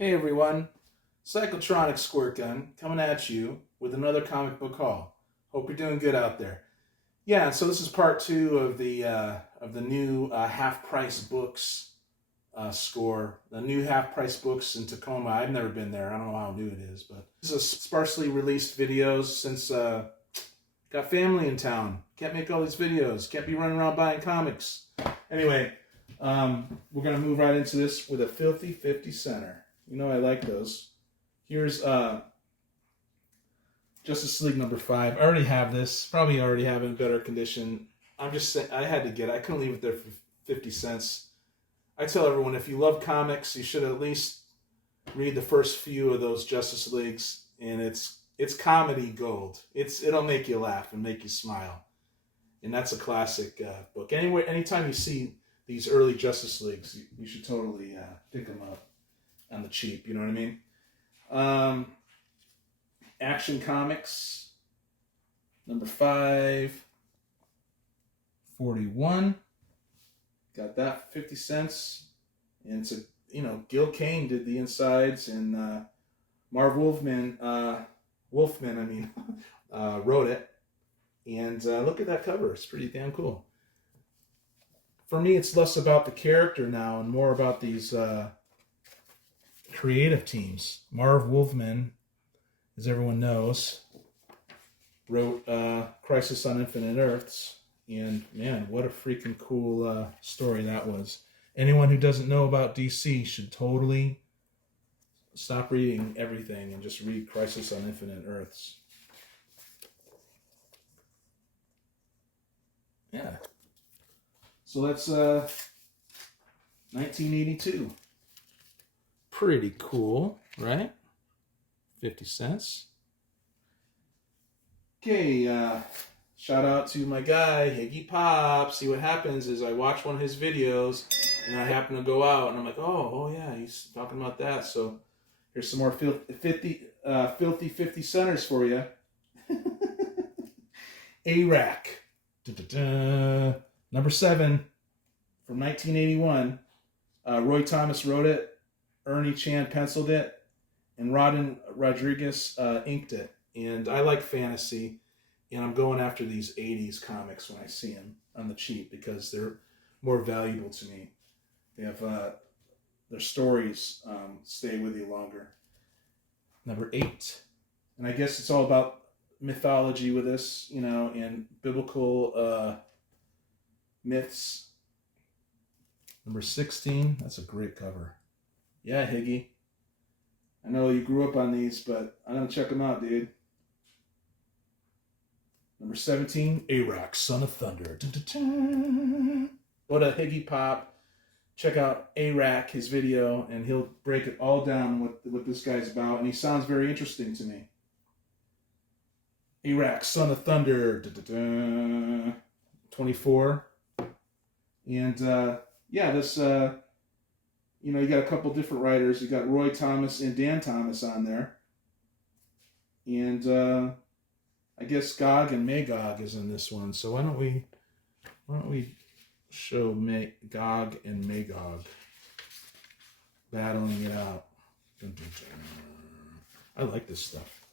Hey everyone, Cyclotronic Squirt Gun coming at you with another comic book haul. Hope you're doing good out there. Yeah, so this is part two of the new half price books score. The new half price books in Tacoma. I've never been there. I don't know how new it is, but this is sparsely released videos since got family in town. Can't make all these videos. Can't be running around buying comics. Anyway, we're gonna move right into this with a filthy 50 center. You know I like those. Here's Justice League number 5. I already have this. Probably already have it in better condition. I'm just saying, I had to get it. I couldn't leave it there for 50 cents. I tell everyone, if you love comics, you should at least read the first few of those Justice Leagues, and it's comedy gold. It'll make you laugh and make you smile. And that's a classic book. Anyway, anytime you see these early Justice Leagues, you should totally pick them up on the cheap, you know what I mean? Action Comics, number 5, 41. Got that for 50 cents. And it's Gil Kane did the insides, and Marv Wolfman, wrote it. And look at that cover. It's pretty damn cool. For me, it's less about the character now and more about these creative teams. Marv Wolfman, as everyone knows, wrote Crisis on Infinite Earths. And man, what a freaking cool story that was. Anyone who doesn't know about DC should totally stop reading everything and just read Crisis on Infinite Earths. Yeah. So that's 1982. Pretty cool, right? 50 cents. Okay, shout out to my guy, Higgy Pop. See, what happens is I watch one of his videos and I happen to go out and I'm like, oh yeah, he's talking about that. So here's some more filthy 50 centers for you. A-Rack. Number 7 from 1981. Roy Thomas wrote it. Ernie Chan penciled it. And Rodin Rodriguez inked it. And I like fantasy. And I'm going after these 80s comics when I see them on the cheap because they're more valuable to me. They have their stories stay with you longer. Number 8. And I guess it's all about mythology with this, and biblical myths. Number 16. That's a great cover. Yeah, Higgy. I know you grew up on these, but I'm going to check them out, dude. Number 17, A-Rock, Son of Thunder. Dun, dun, dun. What a Higgy Pop. Check out A-Rack, his video, and he'll break it all down what this guy's about. And he sounds very interesting to me. A-Rack, Son of Thunder. Dun, dun, dun. 24. And, this, you got a couple different writers. You got Roy Thomas and Dan Thomas on there. And, I guess Gog and Magog is in this one. So why don't we show Gog and Magog battling it out. Dun, dun, dun. I like this stuff.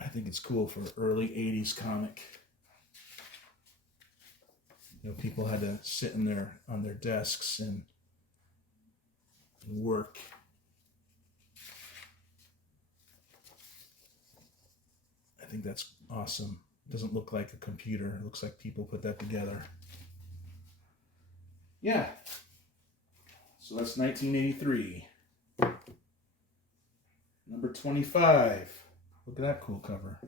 I think it's cool for early 80s comic. People had to sit on their desks and work. I think that's awesome. It doesn't look like a computer. It looks like people put that together. Yeah. So that's 1983. Number 25. Look at that cool cover.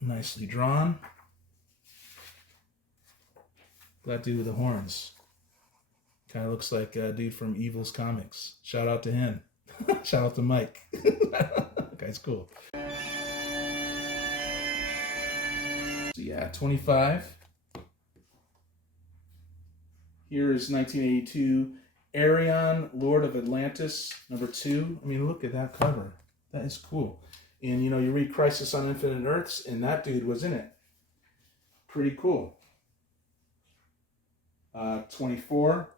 Nicely drawn. That dude with the horns. Kind of looks like a dude from Evil's Comics. Shout out to him. Shout out to Mike. That guy's cool. So yeah, 25. Here is 1982. Arion, Lord of Atlantis, number 2. I mean, look at that cover. That is cool. And, you read Crisis on Infinite Earths, and that dude was in it. Pretty cool. 24.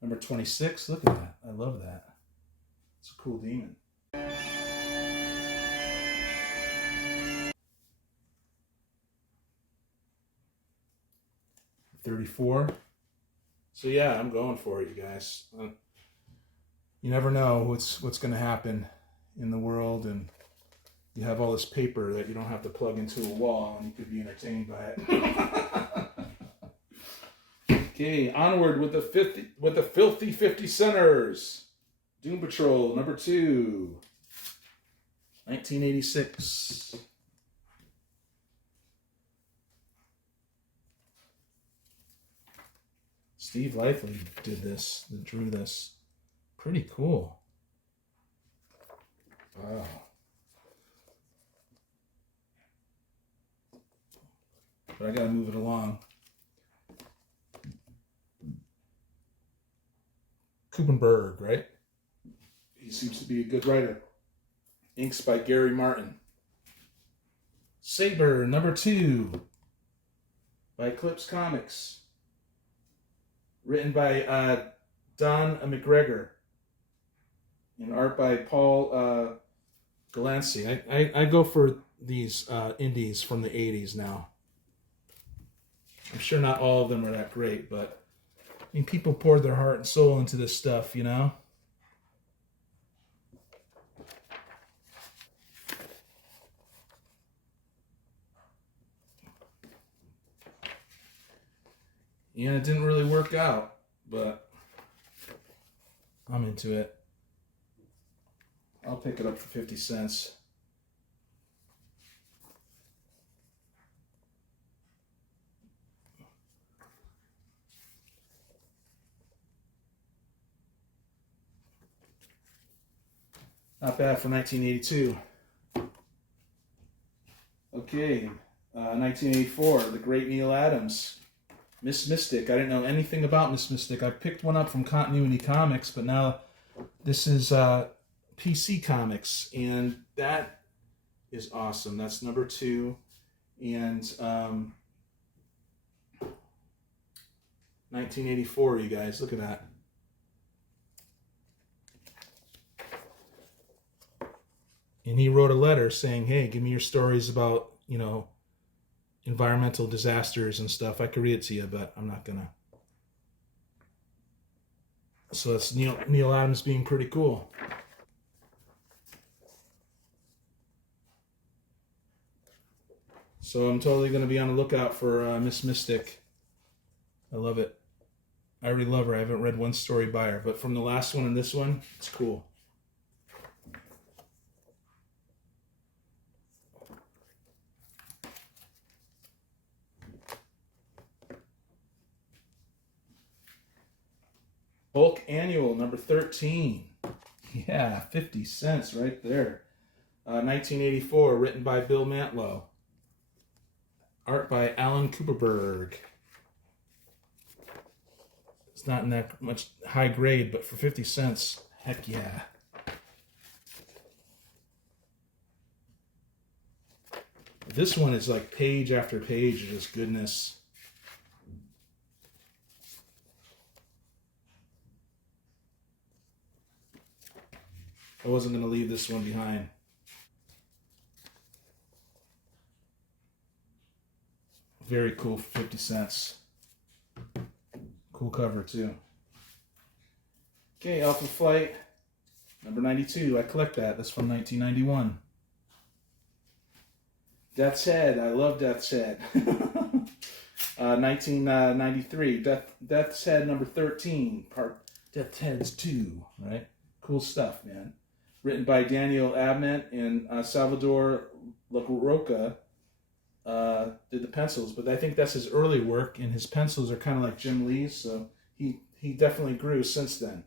Number 26. Look at that. I love that. It's a cool demon. 34. So yeah, I'm going for it, you guys. You never know what's going to happen in the world, and you have all this paper that you don't have to plug into a wall, and you could be entertained by it. Okay, onward with the filthy 50 centers. Doom Patrol number 2, 1986. Steve Lively drew this. Pretty cool. Wow. But I gotta move it along. Kupenberg, right? He seems to be a good writer. Inks by Gary Martin. Saber number 2 by Eclipse Comics. Written by Don McGregor. And art by Paul Galancy. I go for these indies from the 80s now. I'm sure not all of them are that great, but I mean, people poured their heart and soul into this stuff, you know? And it didn't really work out, but I'm into it. I'll pick it up for 50 cents. Not bad for 1982. Okay, 1984, The Great Neil Adams. Miss Mystic. I didn't know anything about Miss Mystic. I picked one up from Continuity Comics, but now this is PC Comics, and that is awesome. That's number 2, and 1984, you guys. Look at that. And he wrote a letter saying, hey, give me your stories about, you know, environmental disasters and stuff. I could read it to you, but I'm not gonna. So that's Neil Adams being pretty cool. So I'm totally gonna be on the lookout for Miss Mystic. I love it. I already love her. I haven't read one story by her, but from the last one and this one, it's cool. Hulk Annual, number 13. Yeah, 50 cents right there. 1984, written by Bill Mantlo. Art by Alan Kuperberg. It's not in that much high grade, but for 50 cents, heck yeah. This one is like page after page of just goodness. I wasn't going to leave this one behind. Very cool for 50 cents. Cool cover too. Okay, Alpha Flight, number 92. I collect that. That's from 1991. Death's Head. I love Death's Head. 1993. Death's Head, number 13. Death's Head's 2, right? Cool stuff, man. Written by Daniel Abnett and Salvador LaRocca did the pencils, but I think that's his early work, and his pencils are kind of like Jim Lee's, so he definitely grew since then.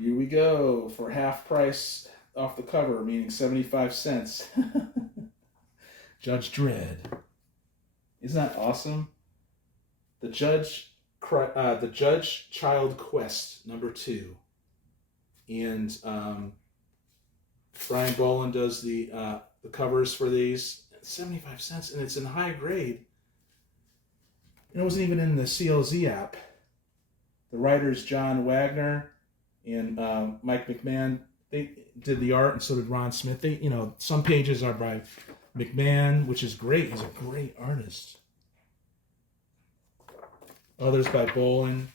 Here we go for half price off the cover, meaning 75 cents. Judge Dredd. Isn't that awesome? The Judge Child Quest, number 2. And Brian Boland does the covers for these. 75 cents, and it's in high grade. And it wasn't even in the CLZ app. The writers John Wagner and Mike McMahon, they did the art, and so did Ron Smith. They, some pages are by McMahon, which is great. He's a great artist. Others by Boland.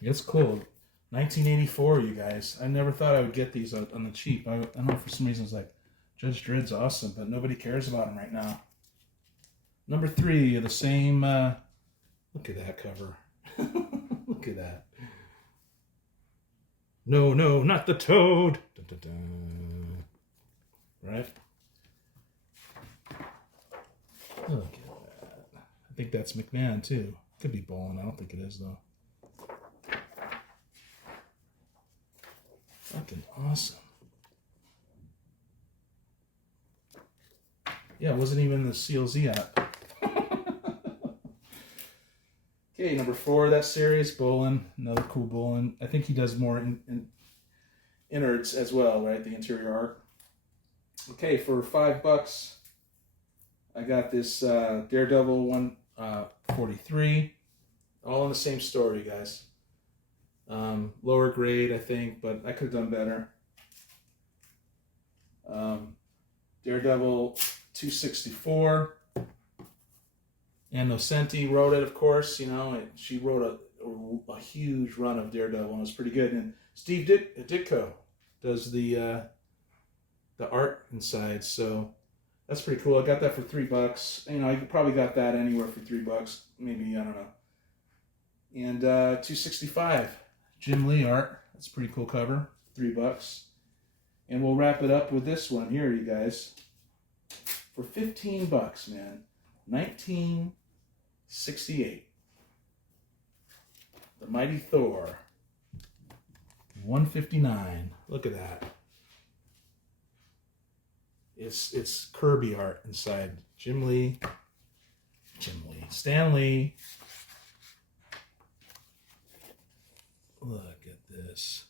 It's cool. 1984, you guys. I never thought I would get these on the cheap. I don't know, for some reason it's like, Judge Dredd's awesome, but nobody cares about him right now. Number 3, the same, look at that cover. Look at that. No, not the toad. Dun, dun, dun. Right? Look at that. I think that's McMahon, too. Could be Boland. I don't think it is, though. Fucking awesome. Yeah, it wasn't even the CLZ app. Okay, number 4 of that series, Boland. Another cool Boland. I think he does more in innards as well, right? The interior art. Okay, for $5, I got this Daredevil 143. All in the same story, guys. Lower grade, I think, but I could have done better. Daredevil 264. Ann Nocenti wrote it, of course. She wrote a huge run of Daredevil, and it was pretty good. And Steve Ditko does the art inside, so that's pretty cool. I got that for $3. I probably got that anywhere for $3, maybe, I don't know. And 265. Jim Lee art. That's a pretty cool cover. $3. And we'll wrap it up with this one here, you guys. For $15, man. 1968. The Mighty Thor. 159. Look at that. It's Kirby art inside. Stan Lee. Look at this.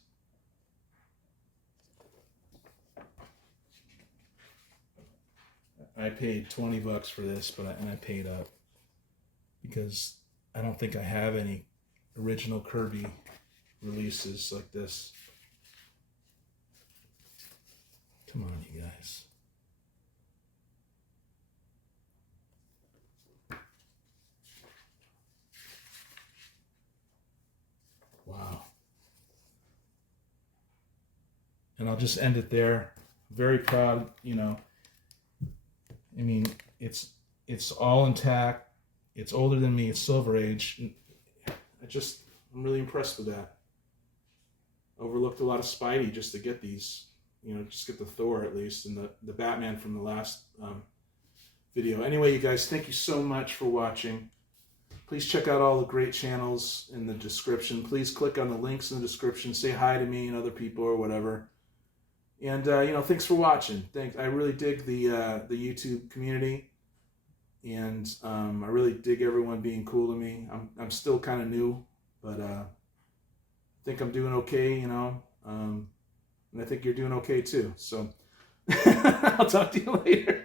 I paid $20 for this, and I paid up because I don't think I have any original Kirby releases like this. Come on, you guys. Wow. And I'll just end it there. Very proud, I mean, it's all intact. It's older than me. It's Silver Age. I'm really impressed with that. Overlooked a lot of Spidey just to get these, just get the Thor at least, and the Batman from the last video. Anyway, you guys, thank you so much for watching. Please check out all the great channels in the description. Please click on the links in the description. Say hi to me and other people or whatever. And, thanks for watching. I really dig the YouTube community. And I really dig everyone being cool to me. I'm still kind of new, but I think I'm doing okay, and I think you're doing okay too. So I'll talk to you later.